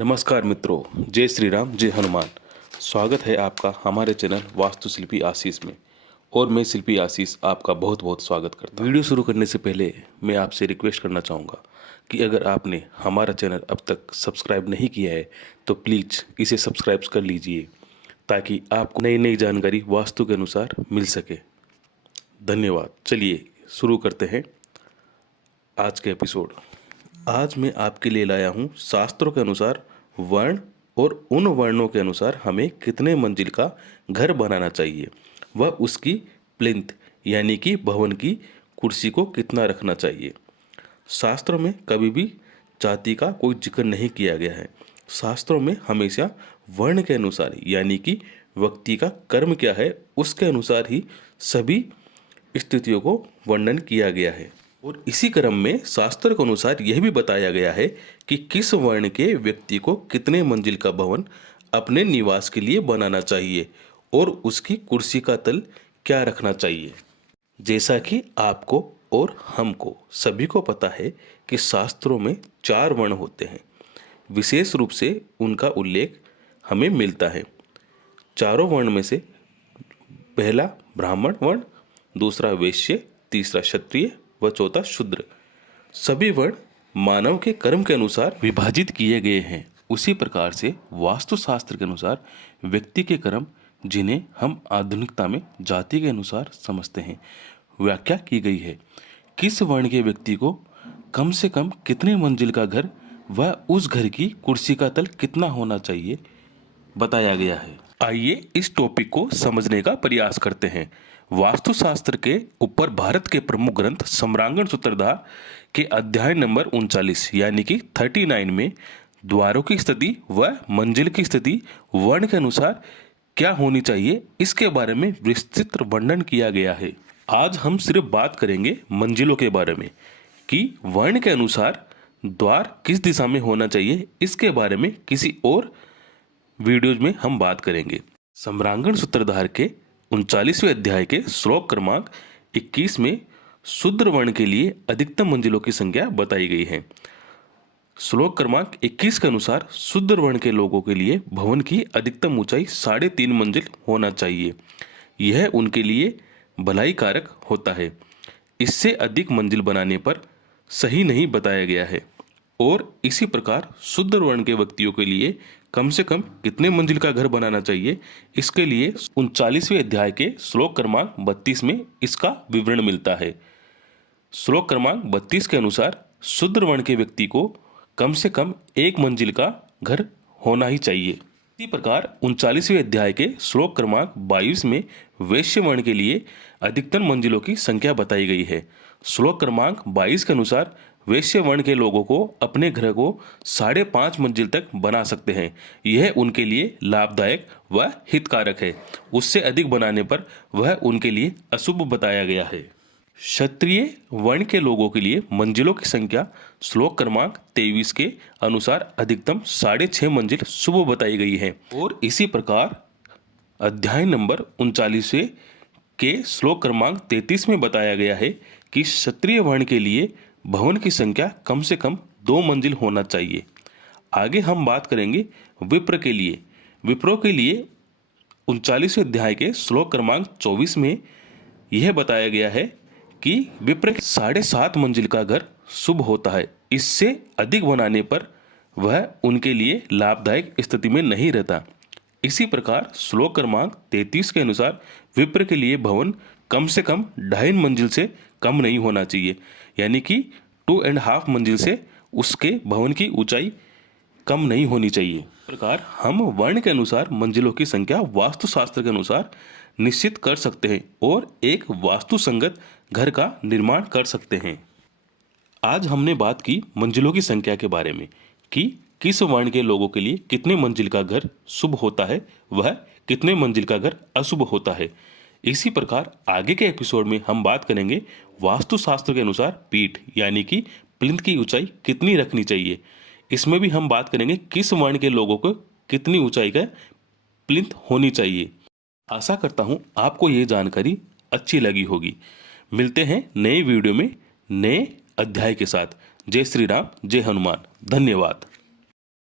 नमस्कार मित्रों, जय श्री राम, जय हनुमान। स्वागत है आपका हमारे चैनल वास्तुशिल्पी आशीष में। और मैं शिल्पी आशीष आपका बहुत बहुत स्वागत करता हूँ। वीडियो शुरू करने से पहले मैं आपसे रिक्वेस्ट करना चाहूँगा कि अगर आपने हमारा चैनल अब तक सब्सक्राइब नहीं किया है तो प्लीज़ इसे सब्सक्राइब कर लीजिए, ताकि आपको नई नई जानकारी वास्तु के अनुसार मिल सके। धन्यवाद। चलिए शुरू करते हैं आज के एपिसोड। आज मैं आपके लिए लाया हूँ शास्त्रों के अनुसार वर्ण और उन वर्णों के अनुसार हमें कितने मंजिल का घर बनाना चाहिए, वह उसकी प्लिंथ यानी कि भवन की कुर्सी को कितना रखना चाहिए। शास्त्रों में कभी भी जाति का कोई जिक्र नहीं किया गया है। शास्त्रों में हमेशा वर्ण के अनुसार यानी कि व्यक्ति का कर्म क्या है उसके अनुसार ही सभी स्थितियों को वर्णन किया गया है। और इसी क्रम में शास्त्र के अनुसार यह भी बताया गया है कि किस वर्ण के व्यक्ति को कितने मंजिल का भवन अपने निवास के लिए बनाना चाहिए और उसकी कुर्सी का तल क्या रखना चाहिए। जैसा कि आपको और हमको सभी को पता है कि शास्त्रों में 4 वर्ण होते हैं। विशेष रूप से उनका उल्लेख हमें मिलता है। चारों वर्ण में से पहला ब्राह्मण वर्ण, दूसरा वैश्य, तीसरा क्षत्रिय व चौथा शूद्र। सभी वर्ण मानव के कर्म के अनुसार विभाजित किए गए हैं। उसी प्रकार से वास्तुशास्त्र के अनुसार व्यक्ति के कर्म, जिन्हें हम आधुनिकता में जाति के अनुसार समझते हैं, व्याख्या की गई है। किस वर्ण के व्यक्ति को कम से कम कितने मंजिल का घर व उस घर की कुर्सी का तल कितना होना चाहिए बताया गया है। आइए इस टॉपिक को समझने का प्रयास करते हैं। वास्तुशास्त्र के ऊपर भारत के प्रमुख ग्रंथ सम्रांगण सूत्रधार के अध्याय नंबर 39 यानी कि 39 में द्वारों की स्थिति व मंजिल की स्थिति वर्ण के अनुसार क्या होनी चाहिए इसके बारे में विस्तृत वर्णन किया गया है। आज हम सिर्फ बात करेंगे मंजिलों के बारे में कि वर्ण के अनुसार द्वार किस दिशा में होना चाहिए। इसके बारे में किसी और वीडियोज में हम बात करेंगे। सम्रांगण सूत्रधार के 39वें अध्याय के श्लोक क्रमांक 21 में शूद्र वर्ण के लिए अधिकतम मंजिलों की संख्या बताई गई है। श्लोक क्रमांक 21 के अनुसार शूद्र वर्ण के लोगों के लिए भवन की अधिकतम ऊंचाई 3.5 मंजिल होना चाहिए। यह उनके लिए भलाई कारक होता है। इससे अधिक मंजिल बनाने पर सही नहीं बताया गया है। और इसी प्रकार शूद्र वर्ण के व्यक्तियों के लिए कम से कम कितने मंजिल का घर बनाना चाहिए, इसके लिए 39वें अध्याय के श्लोक क्रमांक 32 में इसका विवरण मिलता है। श्लोक क्रमांक 32 के अनुसार शूद्र वर्ण के व्यक्ति को कम से कम 1 मंजिल का घर होना ही चाहिए। इसी प्रकार 39वें अध्याय के श्लोक क्रमांक 22 में वैश्य वर्ण के लिए अधिकतम मंजिलों की संख्या बताई गई है। श्लोक क्रमांक 22 के अनुसार वैश्य वर्ण के लोगों को अपने घर को 5.5 मंजिल तक बना सकते हैं। यह उनके लिए लाभदायक व हितकारक है। उससे अधिक बनाने पर वह उनके लिए अशुभ बताया गया है। क्षत्रिय वर्ण के लोगों के लिए मंजिलों की संख्या श्लोक क्रमांक 23 के अनुसार अधिकतम 6.5 मंजिल शुभ बताई गई है। और इसी प्रकार अध्याय नंबर 39 के श्लोक क्रमांक 33 में बताया गया है कि क्षत्रिय वर्ण के लिए भवन की संख्या कम से कम 2 मंजिल होना चाहिए। आगे हम बात करेंगे विप्र के लिए। विप्रों के लिए 39वें अध्याय के श्लोक क्रमांक 24 में यह बताया गया है कि विप्र 7.5 मंजिल का घर शुभ होता है। इससे अधिक बनाने पर वह उनके लिए लाभदायक स्थिति में नहीं रहता। इसी प्रकार श्लोक क्रमांक 33 के अनुसार विप्र के लिए भवन कम से कम 2.5 मंजिल से कम नहीं होना चाहिए, यानी कि 2.5 मंजिल से उसके भवन की ऊंचाई कम नहीं होनी चाहिए। इस प्रकार हम वर्ण के अनुसार मंजिलों की संख्या वास्तुशास्त्र के अनुसार निश्चित कर सकते हैं और एक वास्तुसंगत घर का निर्माण कर सकते हैं। आज हमने बात की मंजिलों की संख्या के बारे में कि किस वर्ण के लोगों के लिए कितने मंजिल का घर शुभ होता है, वह कितने मंजिल का घर अशुभ होता है। इसी प्रकार आगे के एपिसोड में हम बात करेंगे वास्तुशास्त्र के अनुसार पीठ यानी कि प्लिंथ की ऊंचाई कितनी रखनी चाहिए। इसमें भी हम बात करेंगे किस वर्ण के लोगों को कितनी ऊंचाई का प्लिंथ होनी चाहिए। आशा करता हूं आपको ये जानकारी अच्छी लगी होगी। मिलते हैं नए वीडियो में नए अध्याय के साथ। जय श्री राम, जय हनुमान। धन्यवाद।